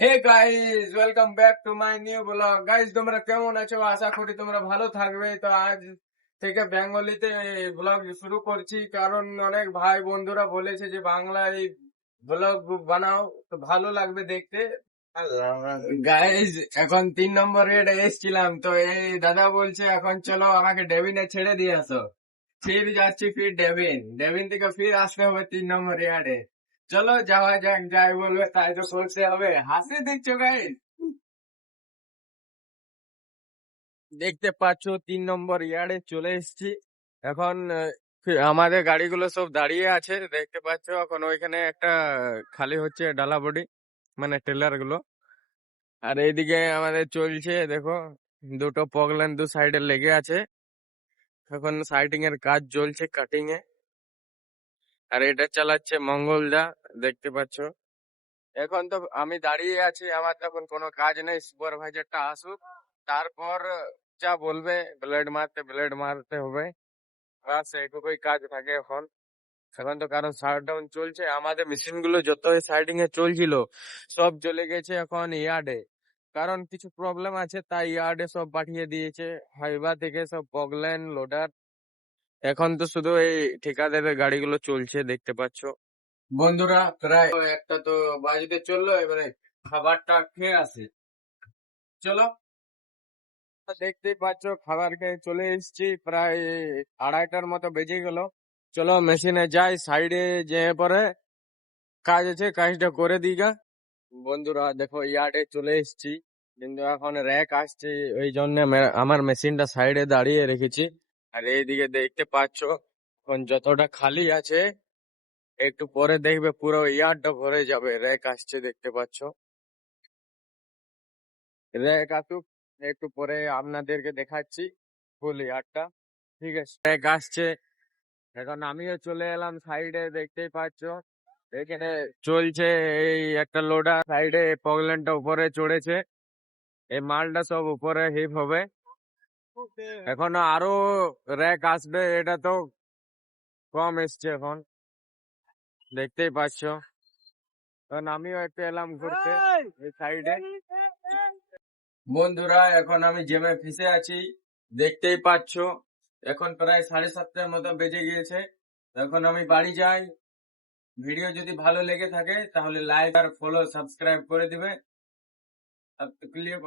Hey guys, welcome back to my new blog. Guys, তোমরা কেমন আছো? আশা করি তোমরা ভালো থাকবে। তো আজ থেকে বেঙ্গলিতে ব্লগ শুরু করছি, কারণ অনেক ভাই বন্ধুরা বলেছে যে বাংলায় ব্লগ বানাও, তো ভালো লাগবে দেখতে। গাইস, এখন 3 নম্বর রেড এসছিলাম, তো এই দাদা বলছে এখন চলো আমাকে ডেভিনে ছেড়ে দিয়ে আসো। ফির যাচ্ছি, ফির ডেভিন ডেভিন থেকে ফির আসতে হবে 3 নম্বর ইয়ার্ডে। চলো যাওয়া যাক, যাই বলবে তাই তো করতে হবে। হাসি দেখছো গাইস? দেখতে পাচ্ছ 3 নম্বর ইয়ার্ডে চলে এসেছি। এখন আমাদের গাড়িগুলো সব দাঁড়িয়ে আছে, দেখতে পাচ্ছ। এখন ওইখানে একটা খালি হচ্ছে ডালা বডি, মানে টেলার গুলো। আর এইদিকে আমাদের চলছে, দেখো, দুটো পগলান দু সাইডে লেগে আছে। এখন সাইডিং এর কাজ চলছে, কাটিং এ। আর এটা চালাচ্ছে মঙ্গলদা, দেখতে পাচ্ছ। এখন তো আমি দাঁড়িয়ে আছি, আমার তখন কোনো কাজ নেই। সুপারভাইজারটা আসুক, তারপর যা বলবে ব্লেড মারতে হবে। বাস এইটুকুই কাজ থাকে এখন। এখন তো কারণ শাটডাউন চলছে, আমাদের মেশিন গুলো যত সাইডিং এ চলছিল সব চলে গেছে এখন ইয়ার্ডে। কারণ কিছু প্রবলেম আছে, তাই ইয়ার্ডে সব পাঠিয়ে দিয়েছে হাইবা থেকে সব পগলেন লোডার। এখন তো শুধু এই ঠিকাদারের গাড়িগুলো চলছে, দেখতে পাচ্ছ। বন্ধুরা, প্রায় একটা তো বাজতে চললো, এবারে খাবারটা খেয়ে আসি। চলো। দেখতেই পাচ্ছ খাবার খেয়ে চলে এসেছি, প্রায় 2:30টার মতো বেজে গেল। চলো মেশিনে যাই, সাইডে যে পরে কাজ আছে কাজটা করে দিগা। বন্ধুরা দেখো, ইয়ার্ডে চলে এসেছি, কিন্তু এখন র্যাক আসছে, ওই জন্য আমার মেশিনটা সাইডে দাঁড়িয়ে রেখেছি। আর এইদিকে দেখতে পাচ্ছ এখন যতটা খালি আছে, একটু পরে দেখবে পুরো ইয়ার্ডটা ভরে যাবে। র্যাক আসছে, দেখতে পাচ্ছ। র্যাক আসুক, একটু পরে আপনাদেরকে দেখাচ্ছি ফুল ইয়ার্ডটা। ঠিক আছে, র্যাক আসছে। এখন আমিও চলে এলাম সাইডে, দেখতেই পাচ্ছ। এখানে চলছে এই একটা লোডার সাইডে পগল্যান্ডটা উপরে চড়েছে, এই মালটা সব উপরে হিপ হবে। এখনো আরো র্যাক আসবে, এটা তো কম এসছে এখন, দেখতেই পাচ্ছ। এখন আমিও একটু এলাম ঘুরতে এই সাইডে। বন্ধুরা, এখন আমি জেমে ফেসে আছি, দেখতেই পাচ্ছ। এখন প্রায় 7:30টার মতো বেজে গিয়েছে। এখন আমি বাড়ি যাই। ভিডিও যদি ভালো লেগে থাকে তাহলে লাইক আর ফলো সাবস্ক্রাইব করে দিবে। अब तो क्लियर